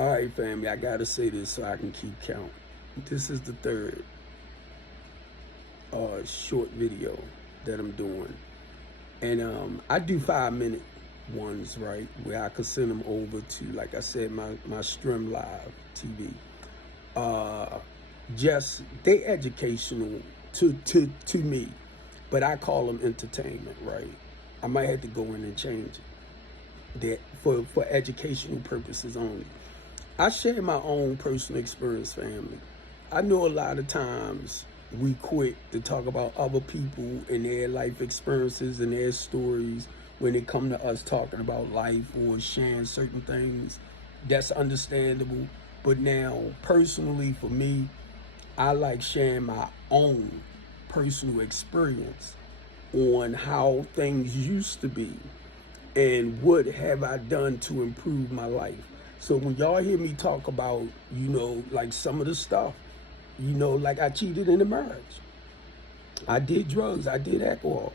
All right, family, I gotta say this so I can keep count. This is the third short video that I'm doing, and I do 5 minute ones, right, where I could send them over to, like I said, my Stream Live TV. Just they educational to me, but I call them entertainment, right? I might have to go in and change it that for educational purposes only. I share my own personal experience, family. I know a lot of times we quick to talk about other people and their life experiences and their stories when it come to us talking about life or sharing certain things. That's understandable. But now, personally, for me, I like sharing my own personal experience on how things used to be and what have I done to improve my life. So when y'all hear me talk about, like some of the stuff, like I cheated in a marriage, I did drugs, I did alcohol,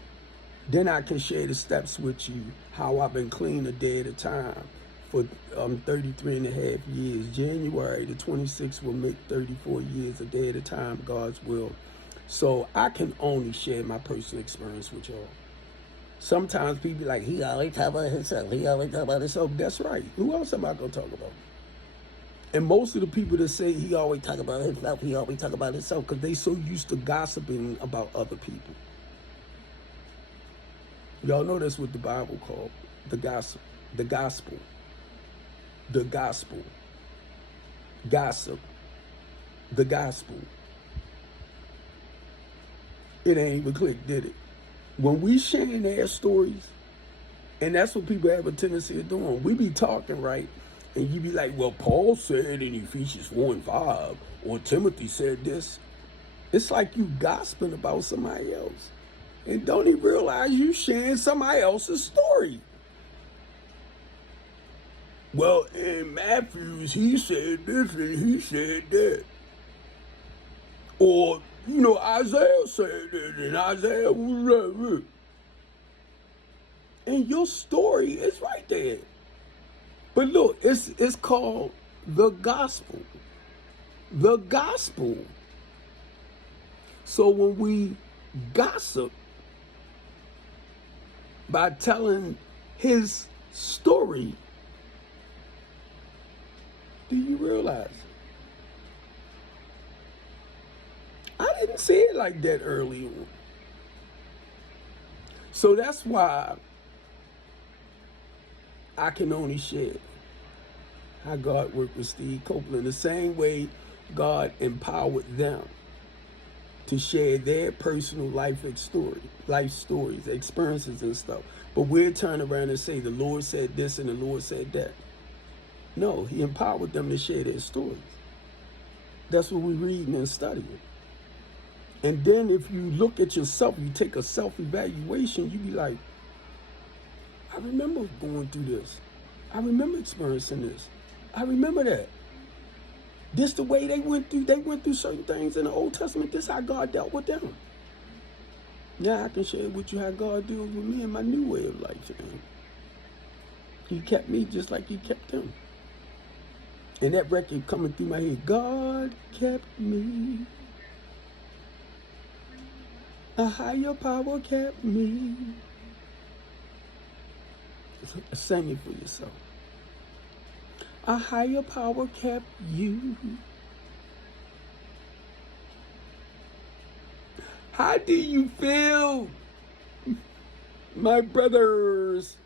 then I can share the steps with you, how I've been clean a day at a time for 33 and a half years. January the 26th will make 34 years a day at a time, God's will. So I can only share my personal experience with y'all. Sometimes people like, he always talk about himself. He always talk about himself. That's right. Who else am I going to talk about? And most of the people that say he always talk about himself, he always talk about himself, because they so used to gossiping about other people. Y'all know that's what the Bible called the gossip, the gospel, the gospel, gossip, the gospel. It ain't even click, did it? When we sharing their stories, and that's what people have a tendency of doing. We be talking, right? And you be like, well, Paul said in Ephesians 4:5, or Timothy said this. It's like you gossiping about somebody else. And don't even realize you sharing somebody else's story. Well, in Matthews, he said this and he said that. Or, Isaiah said this and Isaiah was that. And your story is right there. But look, it's called the gospel. The gospel. So when we gossip by telling his story, do you realize? I didn't say it like that early on. So that's why I can only share how God worked with Steve Copeland, the same way God empowered them to share their personal life stories, experiences and stuff. But we'll turn around and say the Lord said this and the Lord said that. No, he empowered them to share their stories. That's what we're reading and studying. And then if you look at yourself, you take a self-evaluation, you be like, I remember going through this. I remember experiencing this. I remember that. This the way they went through certain things in the Old Testament. This how God dealt with them. Now I can share with you how God deals with me in my new way of life. Man. He kept me just like he kept them. And that record coming through my head, God kept me. A higher power kept me. Sing it for yourself. A higher power kept you. How do you feel, my brothers,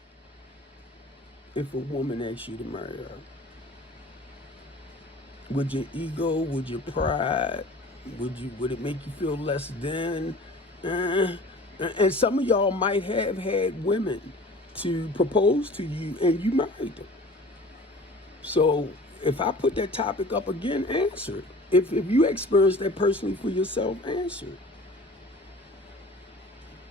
if a woman asks you to marry her? Would your ego, would your pride, would it make you feel less than? And some of y'all might have had women to propose to you and you married them. So if I put that topic up again, answer it. If you experience that personally for yourself, answer it.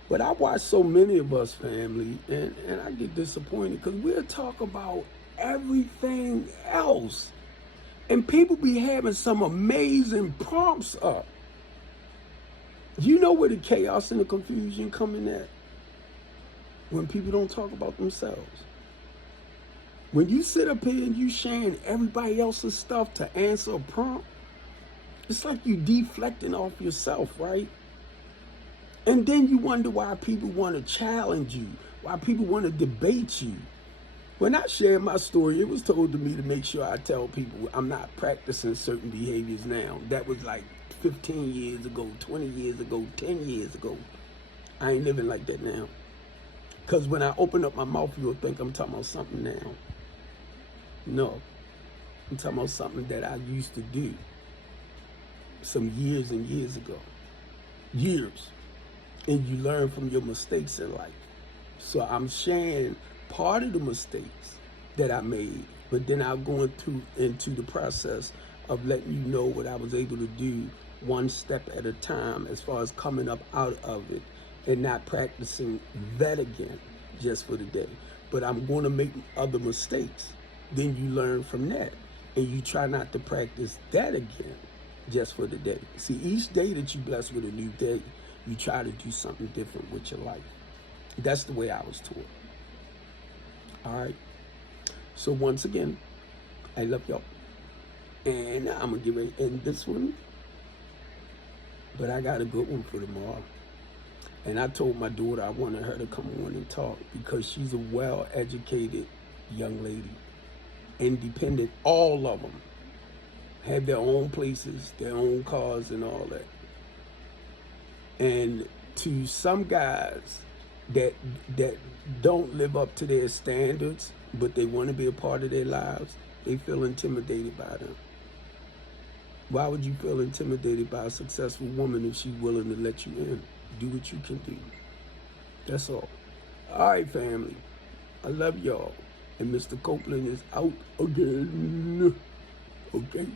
But I watch so many of us, family, and I get disappointed because we'll talk about everything else. And people be having some amazing prompts up. You know where the chaos and the confusion come in at? When people don't talk about themselves. When you sit up here and you sharing everybody else's stuff to answer a prompt, it's like you deflecting off yourself, right? And then you wonder why people want to challenge you, why people want to debate you. When I shared my story, it was told to me to make sure I tell people I'm not practicing certain behaviors now. That was like 15 years ago, 20 years ago, 10 years ago. I ain't living like that now. Because when I open up my mouth, you'll think I'm talking about something now. No, I'm talking about something that I used to do some years and years ago. Years. And you learn from your mistakes in life. So I'm sharing part of the mistakes that I made, but then I'm going through into the process of letting you know what I was able to do one step at a time as far as coming up out of it and not practicing that again just for the day. But I'm going to make other mistakes. Then you learn from that and you try not to practice that again just for the day. See, each day that you bless with a new day, you try to do something different with your life. That's the way I was taught. All right. So once again, I love y'all. And I'm going to get ready to end this one. But I got a good one for tomorrow. And I told my daughter I wanted her to come on and talk because she's a well-educated young lady. Independent, all of them. Have their own places, their own cars and all that. And to some guys that don't live up to their standards, but they want to be a part of their lives, they feel intimidated by them. Why would you feel intimidated by a successful woman if she's willing to let you in? Do what you can do. That's all. All right, family. I love y'all. And Mr. Copeland is out again. Okay?